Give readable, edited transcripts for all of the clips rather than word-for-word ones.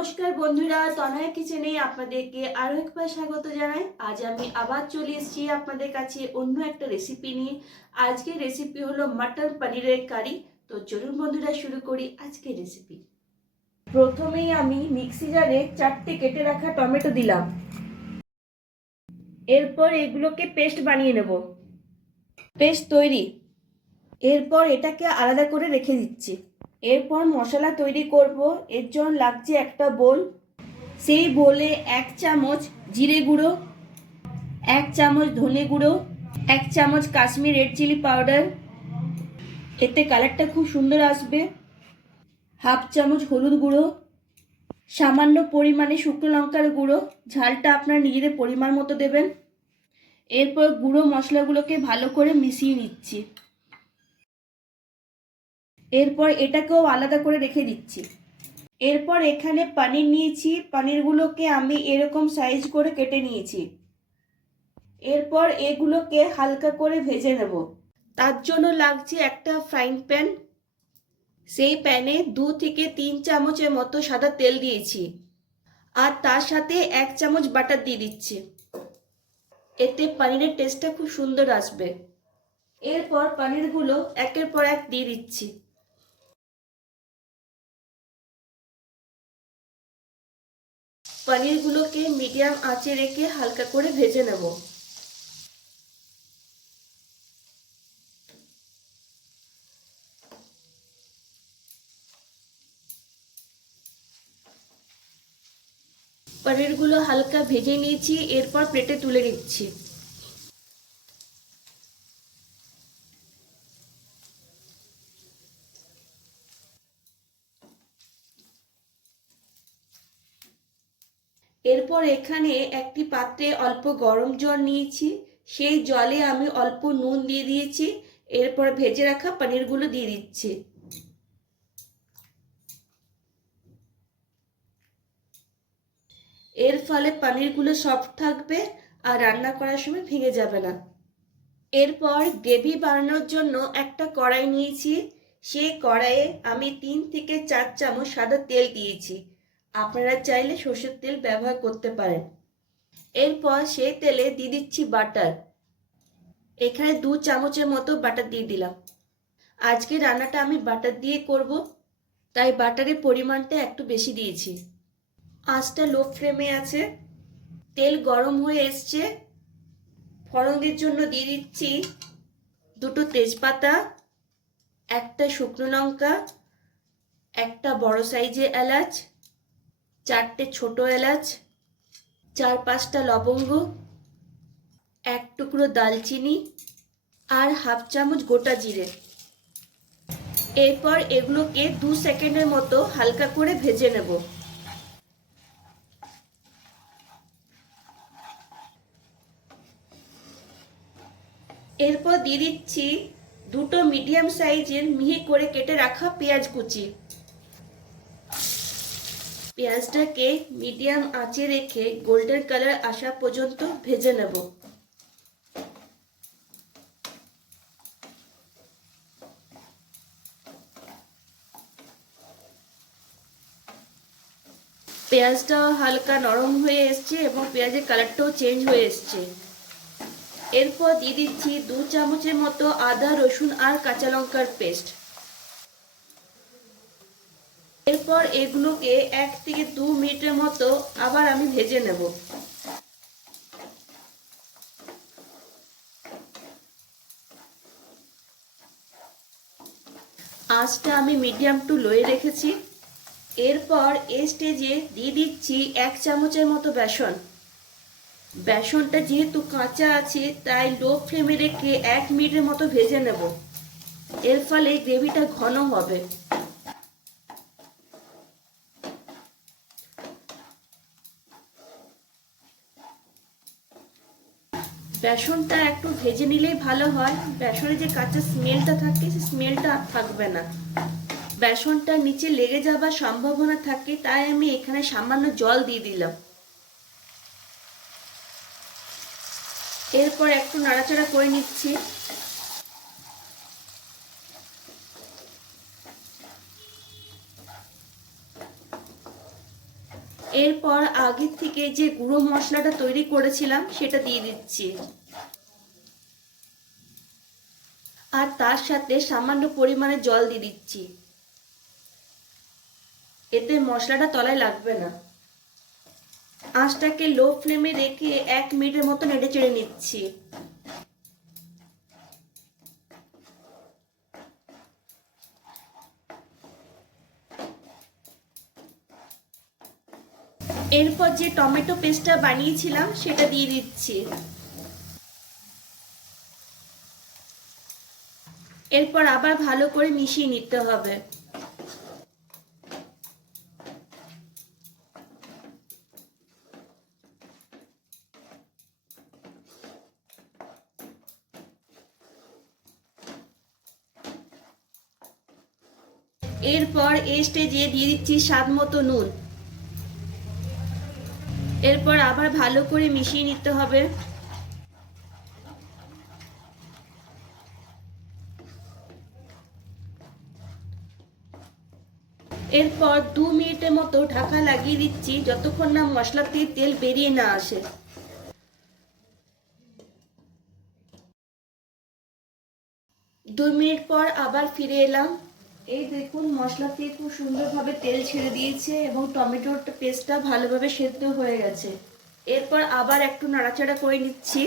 নমস্কার বন্ধুরা, তনয়া কিচেনে আপনাদেরকে আরও একবার স্বাগত জানাই। আজ আমি আবার চলে এসেছি আপনাদের কাছে অন্য একটা রেসিপি নিয়ে। আজকের রেসিপি হলো মটর পনিরের কারি। তো চলুন বন্ধুরা শুরু করি আজকের রেসিপি। প্রথমেই আমি মিক্সি জারে 4টে কেটে রাখা টমেটো দিলাম। এরপর এগুলোকে পেস্ট বানিয়ে নেব। পেস্ট তৈরি। এরপর এটাকে আলাদা করে রেখে দিচ্ছি। এরপর মশলা তৈরি করব। এর জন্য লাগছে একটা বোল। সেই বোলে 1 চামচ জিরে গুঁড়ো, 1 চামচ ধনে গুঁড়ো, 1 চামচ কাশ্মীর রেড চিলি পাউডার, এতে কালারটা খুব সুন্দর আসবে, 1/2 চামচ হলুদ গুঁড়ো, সামান্য পরিমাণে শুকনো লঙ্কার গুঁড়ো, ঝালটা আপনার নিজেদের পরিমাণ মতো দেবেন। এরপর গুঁড়ো মশলাগুলোকে ভালো করে মিশিয়ে নিচ্ছি। এরপর এটাকেও আলাদা করে রেখে দিচ্ছি। এরপর এখানে পনির নিয়েছি, পনিরগুলোকে আমি এরকম সাইজ করে কেটে নিয়েছি। এরপর এগুলোকে হালকা করে ভেজে নেব। তার জন্য লাগছে একটা ফ্রাইং প্যান। সেই প্যানে 2 থেকে 3 চামচের মতো সাদা তেল দিয়েছি, আর তার সাথে 1 চামচ বাটার দিয়ে দিচ্ছি। এতে পনিরের টেস্টটা খুব সুন্দর আসবে। এরপর পনিরগুলো একের পর এক দিয়ে দিচ্ছি। পনিরগুলোকে মিডিয়াম আঁচে রেখে হালকা করে ভেজে নেব। পনিরগুলো হালকা ভেজে নিয়েছি, এরপর প্লেটে তুলে নিচ্ছি। এরপর এখানে একটি পাত্রে অল্প গরম জল নিয়েছি, সেই জলে আমি অল্প নুন দিয়ে দিয়েছি। এরপর ভেজে রাখা পনিরগুলো দিয়ে দিচ্ছি। এর ফলে পনিরগুলো সফট থাকবে আর রান্না করার সময় ভেঙে যাবে না। এরপর গ্রেভি বানানোর জন্য একটা কড়াই নিয়েছি। সেই কড়াইয়ে আমি 3 থেকে 4 চামচ সাদা তেল দিয়েছি। আপনারা চাইলে সরষের তেল ব্যবহার করতে পারেন। এরপর সেই তেলে দিয়ে দিচ্ছি বাটার। এখানে 2 চামচের মতো বাটার দিয়ে দিলাম। আজকে রান্নাটা আমি বাটার দিয়ে করব, তাই বাটারের পরিমাণটা একটু বেশি দিয়েছি। আঁচটা লো ফ্লেমে আছে। তেল গরম হয়ে এসছে। ফোড়নের জন্য দিয়ে দিচ্ছি 2টো তেজপাতা, একটা শুকনো লঙ্কা, একটা বড় সাইজের এলাচ, 4টে ছোট এলাচ, 4-5টা লবঙ্গ, 1 টুকরো দালচিনি আর 1/2 চামচ গোটা জিরে। এরপর এগুলোকে 2 সেকেন্ডের মতো হালকা করে ভেজে নেব। এরপর দিয়ে দিচ্ছি 2টো মিডিয়াম সাইজের মিহি করে কেটে রাখা পেঁয়াজ কুচি। পেঁয়াজটাকে মিডিয়াম আঁচে রেখে গোল্ডেন কালার আসা পর্যন্ত ভেজে নেব। পেঁয়াজটাও হালকা নরম হয়ে এসছে এবং পেঁয়াজের কালারটাও চেঞ্জ হয়ে এসছে। এরপর দিয়ে দিচ্ছি 2 চামচের মতো আদা রসুন আর কাঁচা লঙ্কার পেস্ট। এরপর এগুলোকে 1 থেকে 2 মিনিটের মতো আবার আমি ভেজে নেব। আঁচটা আমি মিডিয়াম টু লোয়ে রেখেছি। এরপর এই স্টেজে দিয়ে দিচ্ছি 1 চামচের মতো বেসন। বেসনটা যেহেতু কাঁচা আছে তাই লো ফ্লেমে রেখে 1 মিনিটের মতো ভেজে নেব। এর ফলে গ্রেভিটা ঘন হবে। বেসনটা একটু ভেজে নিলেই ভালো হয়। বেসনে যে কাঁচা স্মেলটা থাকে সেই স্মেলটা থাকবে না। বেসনটা নিচে লেগে যাবার সম্ভাবনা থাকে, তাই আমি এখানে সামান্য জল দিয়ে দিলাম। এরপর একটু নাড়াচাড়া করে নিচ্ছি। এরপর আগে থেকে যে গুঁড়ো মশলাটা তৈরি করেছিলাম সেটা দিয়ে দিচ্ছি, আর তার সাথে সামান্য পরিমাণে জল দিয়ে দিচ্ছি। এতে মশলাটা তলায় লাগবে না। আঁচটাকে লো ফ্লেমে রেখে 1 মিনিটের মতো নেড়ে চেড়ে নিচ্ছি। এরপর যে টমেটো পেস্টটা বানিয়েছিলাম সেটা দিয়ে দিচ্ছি। এরপর আবার ভালো করে মিশিয়ে নিতে হবে। এরপর এই স্টেজে দিয়ে দিচ্ছি স্বাদ মতো নুন। এরপর আবার ভালো করে মিশিয়ে নিতে হবে। এরপর 2 মিনিটের মতো ঢাকা লাগিয়ে দিচ্ছি, যতক্ষণ না মশলা থেকে তেল বেরিয়ে না আসে। 2 মিনিট পর আবার ফিরে এলাম। এই দেখুন মশলা থেকে খুব সুন্দরভাবে তেল ছেড়ে দিয়েছে এবং টমেটোর পেস্টটা ভালোভাবে সেদ্ধ হয়ে গেছে। এরপর আবার একটু নাড়াচাড়া করে নিচ্ছি।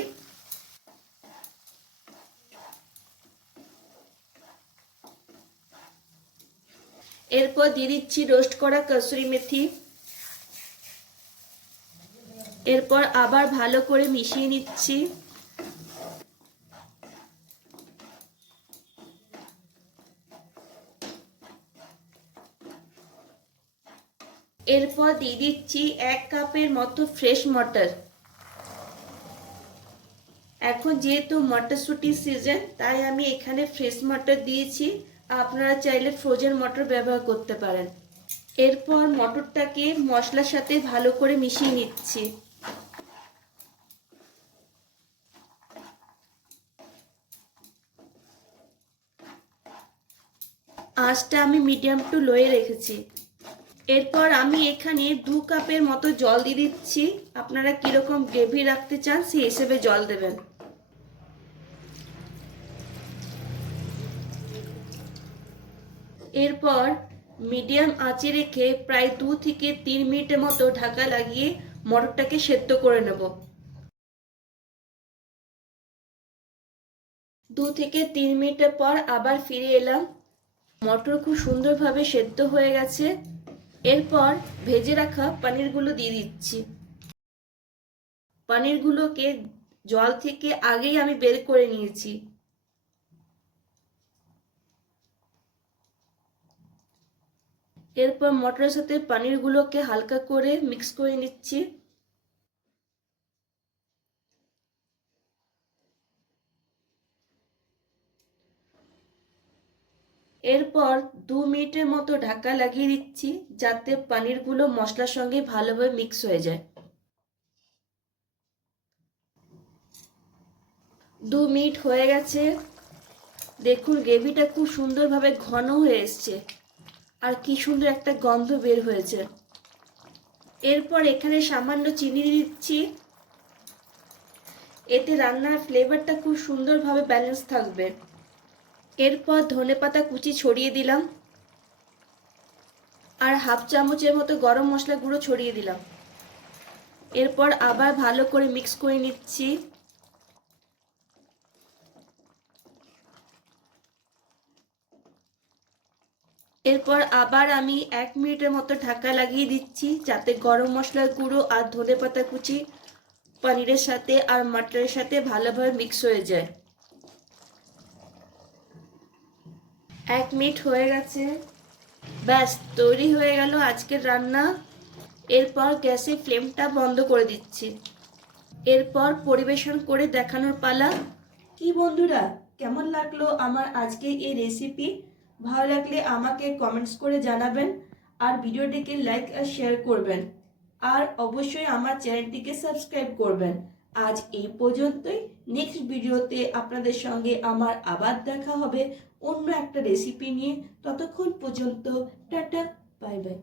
এরপর দিয়ে দিচ্ছি রোস্ট করা কসুরি মেথি। এরপর আবার ভালো করে মিশিয়ে নিচ্ছি। এরপর দিয়ে দিচ্ছি 1 কাপের মতো ফ্রেশ মটর। এখন যেহেতু মটরশুঁটির সিজন, তাই আমি এখানে ফ্রেশ মটর দিয়েছি। আপনারা চাইলে ফ্রোজেন মটর ব্যবহার করতে পারেন। এরপর মটরটাকে মশলার সাথে ভালো করে মিশিয়ে নিচ্ছি। আঁচটা আমি মিডিয়াম টু লোয়ে রেখেছি। এরপর আমি এখানে 2 কাপের মতো জল দিয়ে দিচ্ছি। আপনারা কিরকম গ্রেভি রাখতে চান সেই হিসেবে জল দেবেন। এরপর মিডিয়াম আঁচে রেখে প্রায় 2 থেকে 3 মিনিটের মতো ঢাকা লাগিয়ে মটরটাকে সেদ্ধ করে নেব। 2 থেকে 3 মিনিটের পর আবার ফিরে এলাম। মটর খুব সুন্দরভাবে সেদ্ধ হয়ে গেছে। এরপর ভেজে রাখা পনিরগুলো দিয়ে দিচ্ছি। পনিরগুলোকে জল থেকে আগেই আমি বের করে নিয়েছি। এরপর মটরের সাথে পনিরগুলোকে হালকা করে মিক্স করে নিচ্ছি। এরপর 2 মিনিটের মতো ঢাকা লাগিয়ে দিচ্ছি, যাতে পনিরগুলো মশলার সঙ্গে ভালোভাবে মিক্স হয়ে যায়। 2 মিনিট হয়ে গেছে। দেখুন গ্রেভিটা খুব সুন্দরভাবে ঘন হয়ে এসছে আর কি সুন্দর একটা গন্ধ বের হয়েছে। এরপর এখানে সামান্য চিনি দিয়ে দিচ্ছি। এতে রান্নার ফ্লেভারটা খুব সুন্দরভাবে ব্যালেন্স থাকবে। এরপর ধনেপাতা কুচি ছড়িয়ে দিলাম আর 1/2 চামচের মতো গরম মশলা গুঁড়ো ছড়িয়ে দিলাম। এরপর আবার ভালো করে মিক্স করে নিচ্ছি। এরপর আবার আমি 1 মিনিটের মতো ঢাকা লাগিয়ে দিচ্ছি, যাতে গরম মশলার গুঁড়ো আর ধনেপাতা কুচি পনিরের সাথে আর মটরের সাথে ভালোভাবে মিক্স হয়ে যায়। 1 মিনিট হয়ে গেছে। ব্যাস তৈরি হয়ে গেল আজকের রান্না। এরপর গ্যাসের ফ্লেমটা বন্ধ করে দিচ্ছি। এরপর পরিবেশন করে দেখানোর পালা। কি বন্ধুরা, কেমন লাগলো আমার আজকে এই রেসিপি? ভালো লাগলে আমাকে কমেন্টস করে জানাবেন আর ভিডিওটিকে লাইক আর শেয়ার করবেন। আর অবশ্যই আমার চ্যানেলটিকে সাবস্ক্রাইব করবেন। আজ এই পর্যন্তই। নেক্সট ভিডিওতে আপনাদের সঙ্গে আমার আবার দেখা হবে অন্য একটা রেসিপি নিয়ে। ততক্ষণ পর্যন্ত টাটা, বাই বাই।